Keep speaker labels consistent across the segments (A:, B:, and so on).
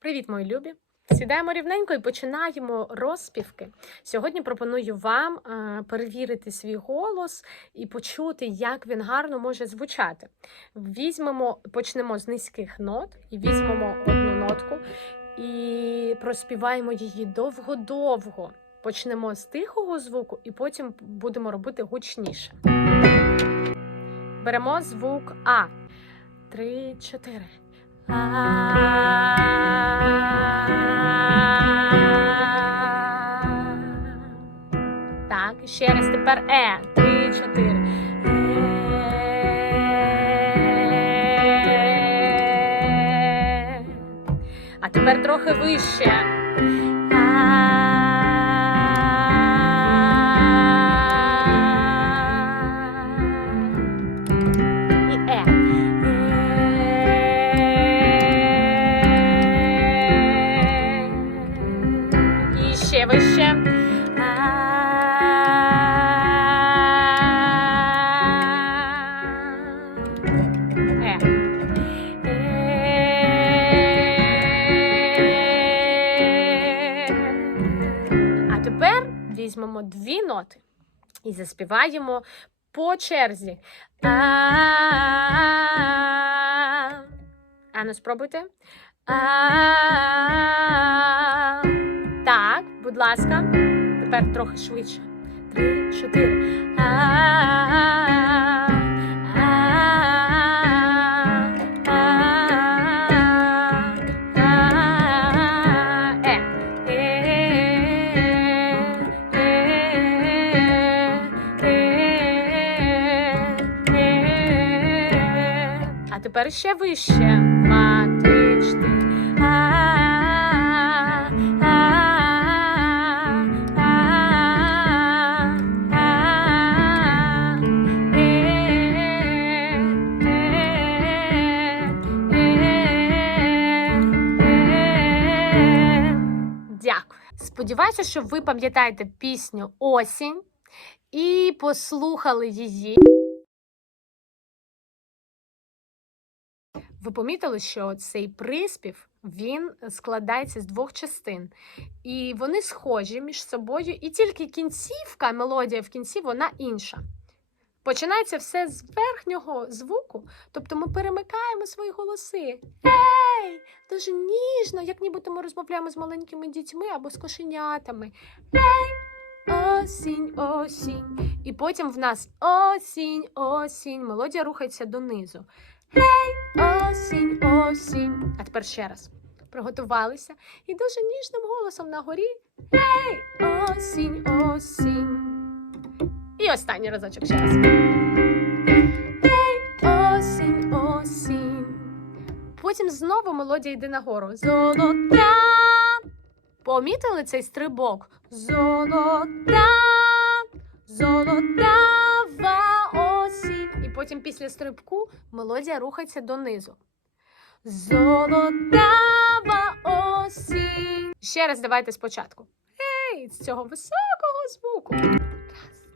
A: Привіт, мої любі! Сідаємо рівненько і починаємо розспівки. Сьогодні пропоную вам е, перевірити свій голос і почути, як він гарно може звучати. Візьмемо, почнемо з низьких нот і візьмемо одну нотку і проспіваємо її довго-довго. Почнемо з тихого звуку і потім будемо робити гучніше. Беремо звук А. Три, чотири. Так, ще раз тепер Е. Три, чотири. Е. А тепер трохи вище. Візьмемо дві ноти і заспіваємо по черзі. А, ну спробуйте. Так, будь ласка. Тепер трохи швидше. Три, чотири. Тепер ще вище. Два, три, чотири. Дякую. Сподіваюся, що ви пам'ятаєте пісню Осінь і послухали її. Ви помітили, що цей приспів він складається з двох частин, і вони схожі між собою, і тільки кінцівка, мелодія в кінці, вона інша. Починається все з верхнього звуку, тобто ми перемикаємо свої голоси. Ей! Дуже ніжно, як нібито ми розмовляємо з маленькими дітьми або з кошенятами. Ей! Осінь, осінь. І потім в нас осінь, осінь. Мелодія рухається донизу. Осінь, осінь. А тепер ще раз. Приготувалися і дуже ніжним голосом на горі. Ей, осінь, осінь. І останній разочок ще раз. Ей, осінь, осінь. Потім знову мелодія йде нагору. Золота. Помітили цей стрибок? Золота. І потім після стрибку мелодія рухається донизу. Золотава осінь. Ще раз давайте спочатку. Ей, з цього високого звуку. Раз,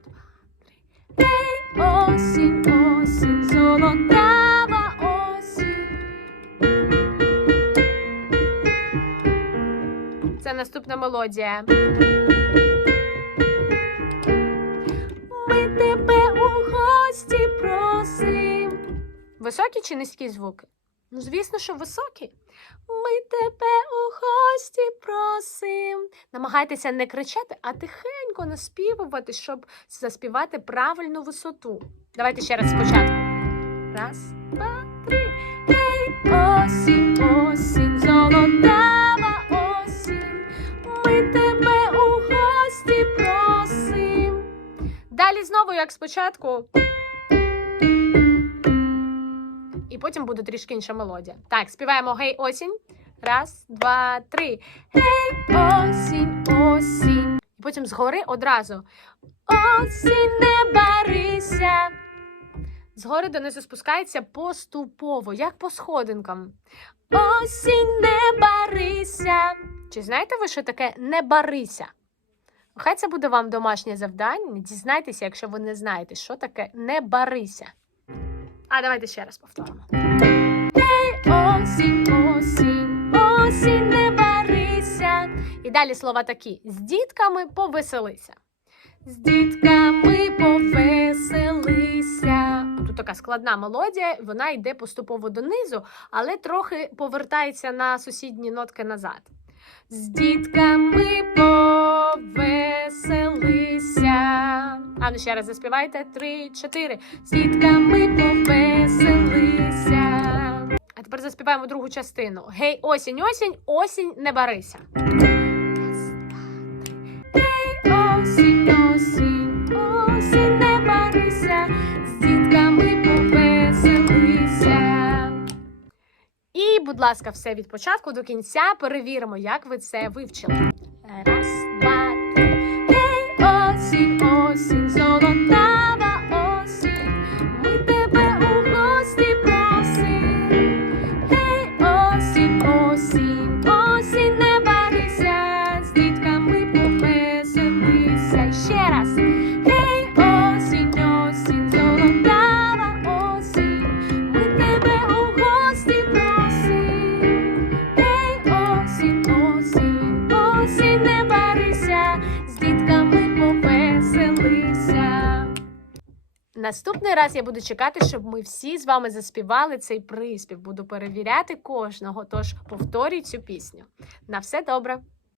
A: два, три. Ей, осінь, осінь, золотава осінь. Це наступна мелодія. Ми тебе у гості просим. Високі чи низькі звуки? Ну, звісно, що високі. Ми тебе у гості просим. Намагайтеся не кричати, а тихенько наспівувати, щоб заспівати правильну висоту. Давайте ще раз спочатку. Раз, два, три. Ей, осінь, осінь, золотава осінь. Ми тебе у гості просим. Далі знову, як спочатку. Потім буде трішки інша мелодія. Так, співаємо гей осінь. Раз, два, три. Гей, осінь, осінь. І потім згори одразу. Осінь, не барися. Згори донизу спускається поступово, як по сходинкам. Осінь, не барися. Чи знаєте ви, що таке не барися? Хай це буде вам домашнє завдання. Дізнайтеся, якщо ви не знаєте, що таке не барися. А давайте ще раз повторимо. Осінь, осінь, осінь, не далі слова такі: з дітками повеселися. З дітками повеселися. Тут така складна мелодія, вона йде поступово донизу, але трохи повертається на сусідні нотки назад. З дітками повеселися. А ну ще раз заспівайте. Три, чотири. З дітками повеселися. А тепер заспіваємо другу частину. Гей, осінь, осінь, осінь, не барися. Гей, осінь, осінь, осінь, не барися. З повеселися. І, будь ласка, все від початку до кінця перевіримо, як ви це вивчили. Раз, Наступний раз я буду чекати, щоб ми всі з вами заспівали цей приспів. Буду перевіряти кожного, тож повторюй цю пісню. На все добре!